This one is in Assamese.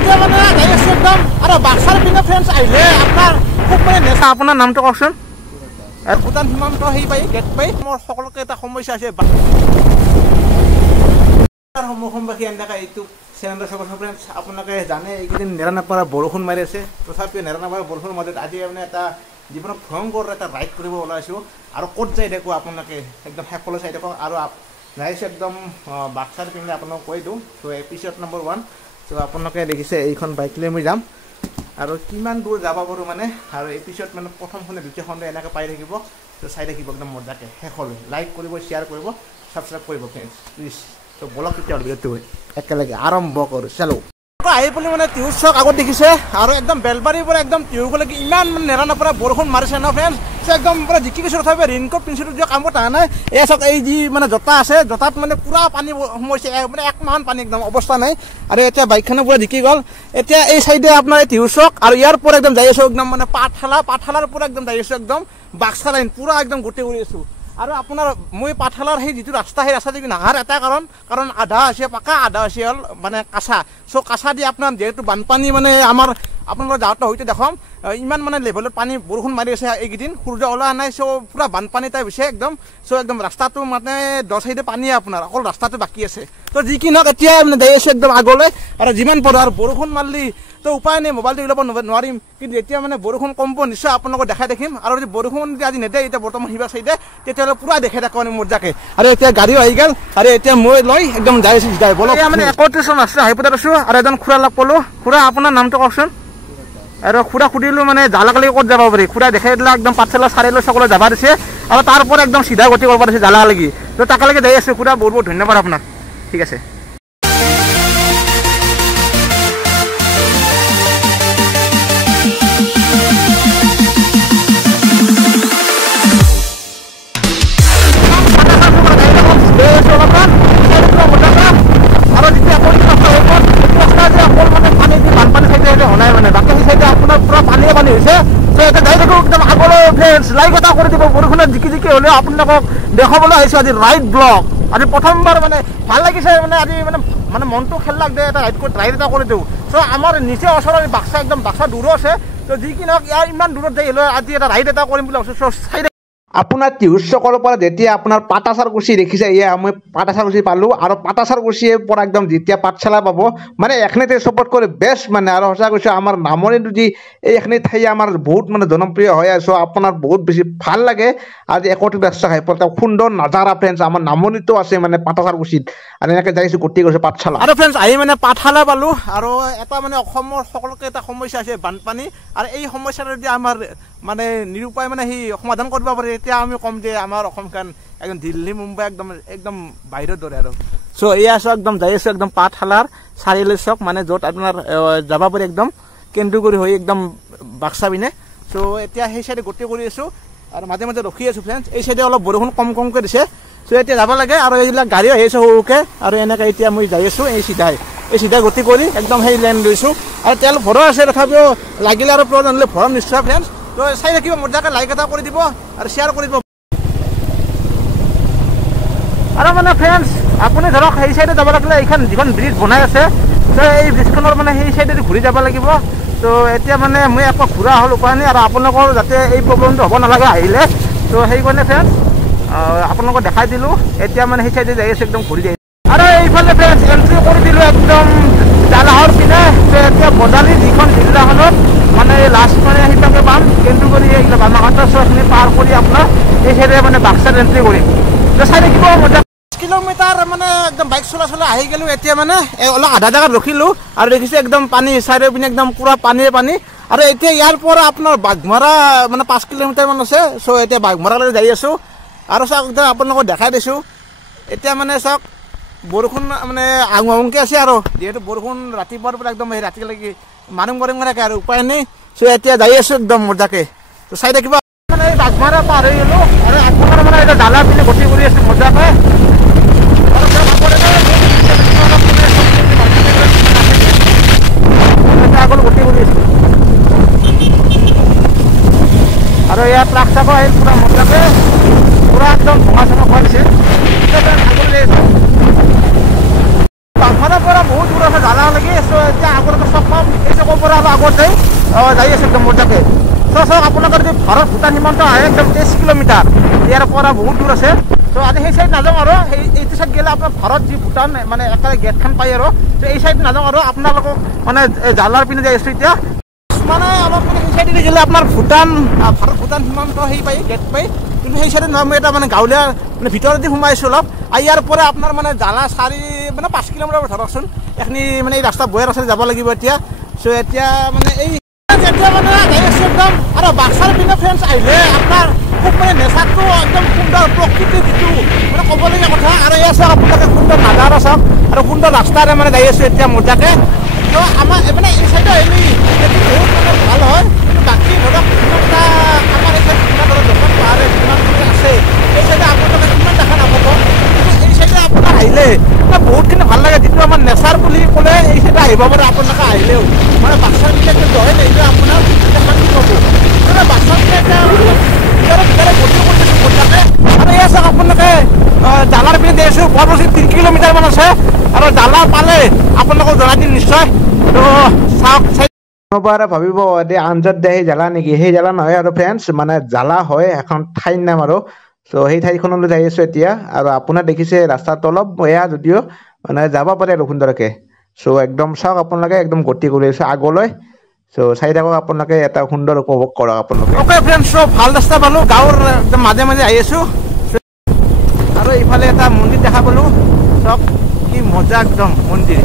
এতিয়া মানে যাই আছো একদম আৰু বাক্সাৰ পিনে ফ্ৰেণ্ডছ আহিলে আপোনাৰ খুব মানে আপোনাৰ নামটো কওকচোন ভূটান সীমান্ত সেই পাই গেট পাই মোৰ সকলোকে এটা সমস্যা আছে সন্মুখবাসী এনেকৈ এইটো চেনেলৰ চাব ফ্ৰেণ্ডছ আপোনালোকে জানে এইকেইদিন নেৰানেপেৰা বৰষুণ মাৰি আছে তথাপিও নেৰানেপেৰা বৰষুণৰ মাজত আজি মানে এটা জীৱনত ভয়ংকৰ এটা ৰাইড কৰিব ওলাইছোঁ আৰু ক'ত যাই দেখোঁ আপোনালোকে একদম শেষলৈ চাই দেখোঁ আৰু যাইছোঁ একদম বাক্সাৰ পিনে আপোনালোকক কৈ দিওঁ ত' এপিছড নম্বৰ 1 ত' আপোনালোকে দেখিছে এইখন বাইক লৈ মই যাম আৰু কিমান দূৰ যাব পাৰোঁ মানে আৰু এপিছড মানে প্ৰথমখনে দ্বিতীয়খনে এনেকৈ পাই থাকিব ত' চাই থাকিব একদম মজাকৈ শেষলৈ লাইক কৰিব শ্বেয়াৰ কৰিব ছাবস্ক্ৰাইব কৰিব ফ্ৰেণ্ডছ প্লিজ ত' বলক তেতিয়াহ'লে ভিডিঅ'টো একেলগে আৰম্ভ কৰোঁ চালো আহি পেলাই মানে টিহুৰ চক আগত দেখিছে আৰু একদম বেলবাৰীৰ পৰা একদম টিহুৰলৈকে ইমান মানে নেৰানেপেৰা বৰষুণ মাৰিছে ন ফ্ৰেণ্ডছ একদম পুৰা জিকি গৈছে তথাপি ৰেইনকোট পিন্ধিছিলোঁ যে কামত অহা নাই এয়া চাওক এই যি মানে জোতা আছে জোতাত মানে পুৰা পানী সোমাইছে মানে একমাহমান পানী একদম অৱস্থা নাই আৰু এতিয়া বাইকখনে পুৰা জিকি গ'ল এতিয়া এই চাইডে আপোনাৰ এই টিহুৰ চক আৰু ইয়াৰ পৰা একদম যাই আছোঁ একদম মানে পাঠশালাৰ পৰা একদম যাই আছোঁ একদম বাক্সা লাইন পুৰা একদম গোটেই কৰি আছোঁ আৰু আপোনাৰ মই পাঠশালাৰ সেই যিটো ৰাস্তা সেই ৰাস্তাটো নাহাৰ এটা কাৰণ আধা হৈছে পাকা আধা হৈছে হ'ল মানে কাঁচা চ' কাঁচা দি আপোনাৰ যিহেতু বানপানী মানে আমাৰ আপোনালোকৰ যাওঁতে হয়তো দেখোন ইমান মানে লেভেলত পানী বৰষুণ মাৰি আছে এইকেইদিন সূৰ্য ওলোৱা নাই চ' পুৰা বানপানী টাইপ হৈছে একদম চ' একদম ৰাস্তাটো মানে 10 চাইডে পানীয়ে আপোনাৰ অকল ৰাস্তাটো বাকী আছে তো যি কি নহওক এতিয়া মানে যাই আছোঁ একদম আগলৈ আৰু যিমান পৰে আৰু বৰষুণ মাৰিলি তো উপায় নাই মোবাইলটো ওলাব নোৱাৰিম কিন্তু এতিয়া মানে বৰষুণ কম পোৱা নিশ্চয় আপোনালোকক দেখাই দেখিম আৰু যদি বৰষুণ যদি আজি নেদে এতিয়া বৰ্তমান সিবাৰ চাইডে তেতিয়াহ'লে পুৰা দেখাই দেখুৱাম মজাকৈ আৰু এতিয়া গাড়ীও আহি গ'ল আৰু এতিয়া মই লৈ একদম যাই আছোঁ যাই বলক মানে 31 আছে হাইপোটাত আছোঁ আৰু এজন খুৰা লগ পালোঁ খুৰা আপোনাৰ নামটো কওকচোন আৰু খুৰা সুধিলোঁ মানে জালাকালি ক'ত যাব পাৰি খুৰা দেখাই দিলে একদম পাঠশালা চাৰিআলি সকলো যাব দিছে আৰু তাৰ পৰা একদম চিধা গতি কৰিব দিছে জালাকালি তো তাকালৈকে যাই আছোঁ খুৰা বহুত বহুত ধন্যবাদ আপোনাক ঠিক আছে আৰু যেতিয়া পানী দি বানপানী চাইডে হোৱা নাই মানে বাকী চাইডে আপোনাৰ পুৰা পানীয়ে পানী হৈছে ত' এতিয়া যাই থাকোঁ একদম আগলৈ ফ্ৰেণ্ডছ লাইক এটা কৰি দিব বৰষুণত জিকি হ'লেও আপোনালোকক দেখাবলৈ আহিছোঁ আজি ৰাইড ব্লগ আজি প্ৰথমবাৰ মানে ভাল লাগিছে মানে আজি মানে মনটো খেলাক দে এটা ৰাইড এটা কৰি দিওঁ চ' আমাৰ নিচে ওচৰত বাক্সা একদম বাক্সা দূৰো আছে ত' যি কি নহওক ইয়াৰ ইমান দূৰত যাই হ'লেও আজি এটা ৰাইড এটা কৰিম বুলি ভাবিছোঁ চ' চাই আপোনাৰ টিহুৰ চকৰ পৰা যেতিয়া আপোনাৰ পাটাচাৰকুচি দেখিছে এয়া মই পাটাচাৰকুচি পালোঁ আৰু পাটাচাৰকুচিৰ পৰা একদম যেতিয়া পাঠশালা পাব মানে এখিনিতে চবত কৰি বেষ্ট মানে আৰু সঁচা কৈছোঁ আমাৰ নামনিটো যি এইখিনি ঠাই আমাৰ বহুত মানে জনপ্ৰিয় হৈ আছে আপোনাৰ বহুত বেছি ভাল লাগে আজি 31 হাইপোটা সুন্দৰ নাজাৰা ফ্ৰেণ্ডছ আমাৰ নামনিতো আছে মানে পাটাচাৰকুচিত আৰু এনেকৈ যাইছোঁ গতি কৰিছে পাঠশালা আৰু ফ্ৰেণ্ডছ আহি মানে পাঠশালা পালোঁ আৰু এটা মানে অসমৰ সকলোকে এটা সমস্যা আছে বানপানী আৰু এই সমস্যাটো যদি আমাৰ মানে নিৰুপায় মানে সেই সমাধান কৰিব পাৰি এতিয়া আমি ক'ম যে আমাৰ অসমখন একদম দিল্লী মুম্বাই একদম বাহিৰৰ দৰে আৰু চ' এয়া আছোঁ একদম যাই আছোঁ একদম পাঠশালাৰ চাৰিআলি চক মানে য'ত আপোনাৰ যাব পাৰি একদম কেন্দ্ৰগুৰি হৈ একদম বাক্সা পিনে চ' এতিয়া সেই চাইডে গতি কৰি আছোঁ আৰু মাজে মাজে ৰখি আছোঁ ফ্ৰেণ্ডছ এই চাইডে অলপ বৰষুণ কমকৈ দিছে চ' এতিয়া যাব লাগে আৰু এইবিলাক গাড়ীও আহি আছে সৰুকৈ আৰু এনেকৈ এতিয়া মই যাই আছোঁ এই চিধাই গতি কৰি একদম সেই লেন লৈছোঁ আৰু তেল ভৰা আছে তথাপিও লাগিলে আৰু প্ৰয়োজন হ'লে ভৰাম নিশ্চয় ফ্ৰেণ্ডছ তো চাই থাকিব মজাকৈ লাইক এটা কৰি দিব আৰু শ্বেয়াৰ কৰি দিব আৰু মানে ফ্ৰেণ্ডছ আপুনি ধৰক সেই চাইডে যাব লাগিলে এইখন যিখন ব্ৰিজ বনাই আছে তো এই ব্ৰিজখনৰ মানে সেই চাইডেদি ঘূৰি যাব লাগিব তো এতিয়া মানে মই আকৌ ঘূৰা হ'ল উপায় নাই আৰু আপোনালোকৰ যাতে এই প্ৰব্লেমটো হ'ব নালাগে আহিলে তো সেইকাৰণে ফ্ৰেণ্ডছ আপোনালোকক দেখাই দিলোঁ এতিয়া মানে সেই চাইডে যাই আছোঁ একদম ঘূৰি যাই আৰু এইফালে ফ্ৰেণ্ডছ এণ্ট্ৰি কৰি দিলোঁ একদম জালাহৰ পিনে এতিয়া বজালী যিখন জিলাখনত মানে লাষ্ট মানে সিপাকে পাম কেন্দ্ৰগুৰি এইবিলাক বামাঘাটৰ চৰখিনি পাৰ কৰি আপোনাৰ এই চাইডে মানে বাক্সাত এণ্ট্ৰি কৰিম তো চাই থাকিব মজা 5 কিলোমিটাৰ মানে একদম বাইক চলাচল আহি গ'লোঁ এতিয়া মানে অলপ আধা জেগাত ৰখিলোঁ আৰু দেখিছোঁ একদম পানী চাৰিও পিনে একদম পুৰা পানী আৰু এতিয়া ইয়াৰ পৰা আপোনাৰ বাঘমাৰা মানে 5 কিলোমিটাৰমান আছে চ' এতিয়া বাঘমাৰালৈ যাই আছোঁ আৰু চাওক একদম আপোনালোকক দেখাই দিছোঁ এতিয়া মানে চাওক বৰষুণ মানে আঙুকে আছে আৰু যিহেতু বৰষুণ ৰাতিপুৱাৰ পৰা একদম সেই ৰাতিলৈকে মাৰিম থাকে আৰু উপায় নাই চ' এতিয়া যাই আছোঁ একদম মজাকৈ তো চাই থাকিব মানে বাঘমাৰা পাৰ হৈ গ'লোঁ আৰু আপোনাৰ মানে এতিয়া জালা পিনে গতি কৰি আছোঁ মজাকৈ আগলৈ গতি কৰি আছোঁ আৰু ইয়াত ট্ৰাক চাকো আহিল পুৰা মজাকৈ পুৰা একদম ভঙা চঙা খুৱাইছে আগলৈ যাই আছোঁ বাঘমাৰাৰ পৰা বহুত দূৰ আছে জালালৈকে চ' এতিয়া আগলৈকে চব আগতে যাই আছে একদম মজাকে চাওক আপোনালোকৰ যদি ভাৰত ভূটান সীমান্ত আহে একদম 23 কিলোমিটাৰ ইয়াৰ পৰা বহুত দূৰ আছে তো আজি সেই চাইড নাযাওঁ আৰু এইটো চাইড গ'লে আপোনাৰ ভাৰত যি ভূটান মানে একেবাৰে গেটখন পায় আৰু তো এই চাইড নাযাওঁ আৰু আপোনালোকক মানে জালাৰ পিনে যাই আছোঁ এতিয়া মানে অলপ মানে সেই চাইডে গ'লে আপোনাৰ ভূটান ভাৰত ভূটান সীমান্ত সেই পায় গেট পায় কিন্তু সেই চাইডে নহয় মই এটা মানে গাঁৱলীয়া মানে ভিতৰতে সোমাইছোঁ অলপ আৰু ইয়াৰ পৰা আপোনাৰ মানে জালা 5 কিলোমিটাৰ ধৰকচোন এইখিনি মানে এই ৰাস্তা বৈ ৰাস্তাত যাব লাগিব এতিয়া চ' এতিয়া মানে এই এতিয়া মানে যাই আছোঁ একদম আৰু বাক্সাৰ পিনে ফ্ৰেণ্ডছ আহিলে আপোনাৰ খুব মানে নেচাৰটো একদম সুন্দৰ প্ৰকৃতিৰ যিটো মানে ক'বলগীয়া কথা আৰু এই চাওক আপোনালোকে সুন্দৰ নাজাৰা চাওক আৰু সুন্দৰ ৰাস্তাৰে মানে যাই আছোঁ এতিয়া মজাকে তো আমাৰ মানে এই চাইডে আহিলে এইটো বহুত মানে ভাল হয় কিন্তু বাকী ধৰক কিমানটা আমাৰ এই চাইড কিমান ধৰক দোকান পাহাৰে যিমানখিনি আছে এই চাইডে আপোনালোকে কিমান দেখা নাপাব কিন্তু এই চাইডে আপোনাৰ আহিলে মানে বহুতখিনি ভাল লাগে যিটো আমাৰ নেচাৰ বুলি ক'লে এই চাইডে আহিব পাৰে আপোনালোকে আহিলেও মানে বাক্সাৰ বিলাকে দহে নিলে আপোনাৰ শান্তি পাব মানে বাক্সাৰ বিলাকে ভিতৰে গতি কৰি আছোঁ মজাকে আৰু এই চাওক আপোনালোকে জালাৰ পিনে দি আছোঁ বৰ বেছি 3 কিলোমিটাৰমান আছে আৰু জালা পালে আপোনালোকক জনাই দিম নিশ্চয় তো চাওক কোনোবাৰে ভাবিব দে আঞ্জাত দে সেই জালা নেকি সেই জালা নহয় আৰু ফ্ৰেণ্ডছ মানে জালা হয় এখন ঠাইৰ নাম আৰু চ' সেই ঠাইখনলৈ যাই আছোঁ এতিয়া আৰু আপোনাৰ দেখিছে ৰাস্তাটো অলপ বেয়া যদিও মানে যাব পাৰে আৰু সুন্দৰকৈ চ' একদম চাওক আপোনালোকে একদম গতি কৰি আছোঁ আগলৈ চ' চাই থাকক আপোনালোকে এটা সুন্দৰ উপভোগ কৰক আপোনালোকে অ'কে ফ্ৰেণ্ডছ চ' ভাল ৰাস্তা পালোঁ গাঁৱৰ একদম মাজে মাজে আহি আছোঁ আৰু ইফালে এটা মন্দিৰ দেখা পালোঁ চাওক কি মজা একদম মন্দিৰ